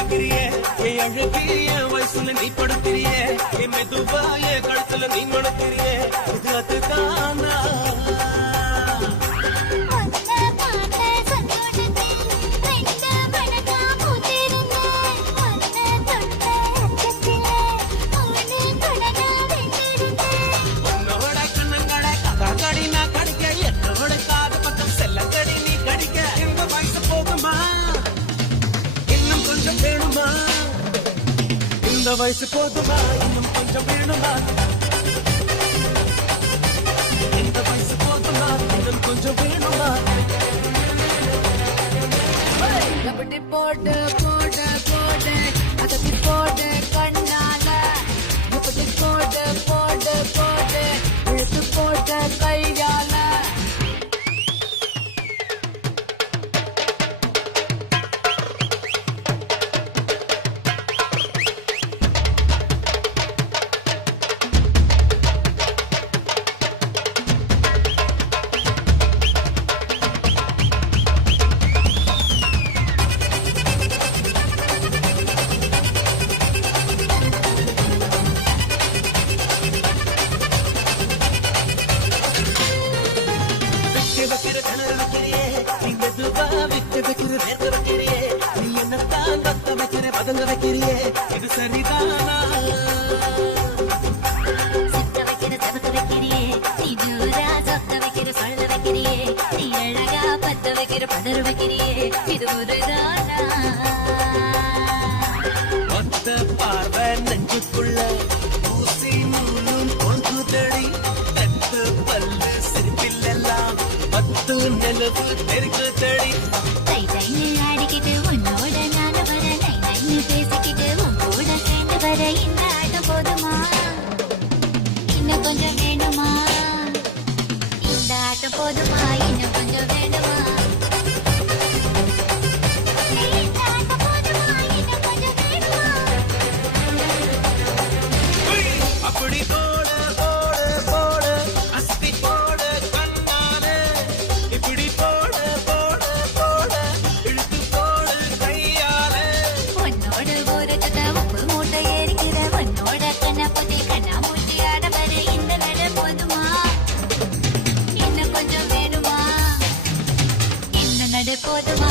எடுத்துக்கிறியே என் அழகி என் வயசுல நீ படுத்திரியே என் மெதுவா என் கழுத்துல நீ மடுத்திரியே இது அதுதானா இந்த வயசு போதுமா இன்னும் கொஞ்சம் வேணுமா இந்த வயசு போதுமா இன்னும் கொஞ்சம் வேணுமா போட்டு போட்டு போட்டு அதப்பி போட்டு கண்ணால போட்டு போட்டு போட்டு போட்டு இழுத்து போட்டு கையால பதங்க வைக்கிறியே இது சரிதானா சுத்த வைக்கிற சபத்த வைக்கிறியே நீ ஜூரா சொத்த வைக்கிற சொல்ல வைக்கிறியே நீ அழகா பத்த வைக்கிற பதற வைக்கிறியே இது ஒருதானா ஒத்த பார்வை நெஞ்சுக்குள்ள ஊசி நூலும் பொங்குதடி தட்டு பல்லு சிரிப்பில்லெல்லாம் 10 நிலவு நெருக்குதடி தை தைன்னு ஆடிக்கிட்டு உன்னோட நானும் வர நை நைன்னு பேசிக்கிட்டு உன் கூட சேர்ந்து வர இந்த ஆட்டம் போதுமா இன்னும் கொஞ்சம் வேணுமா இந்த ஆட்டம் போதுமா இன்னும் கொஞ்சம் வேணுமா இந்த ஆட்டம் போதுமா இன்னும் கொஞ்சம் வேணுமா அப்படி போட போட போட அஸ்தி போட கண்ணானே இப்படி போட போட போட இழுத்து போட கையாலே உன்னோட ஓரத்தை உப்பு மூட்டை ஏறிக்கிற உன்னோட கண்ணா புத்தி கண்ணா மூட்டி ஆட வர இந்த நட போதுமா இன்னும் கொஞ்சம் வேணுமா இந்த நட போதுமா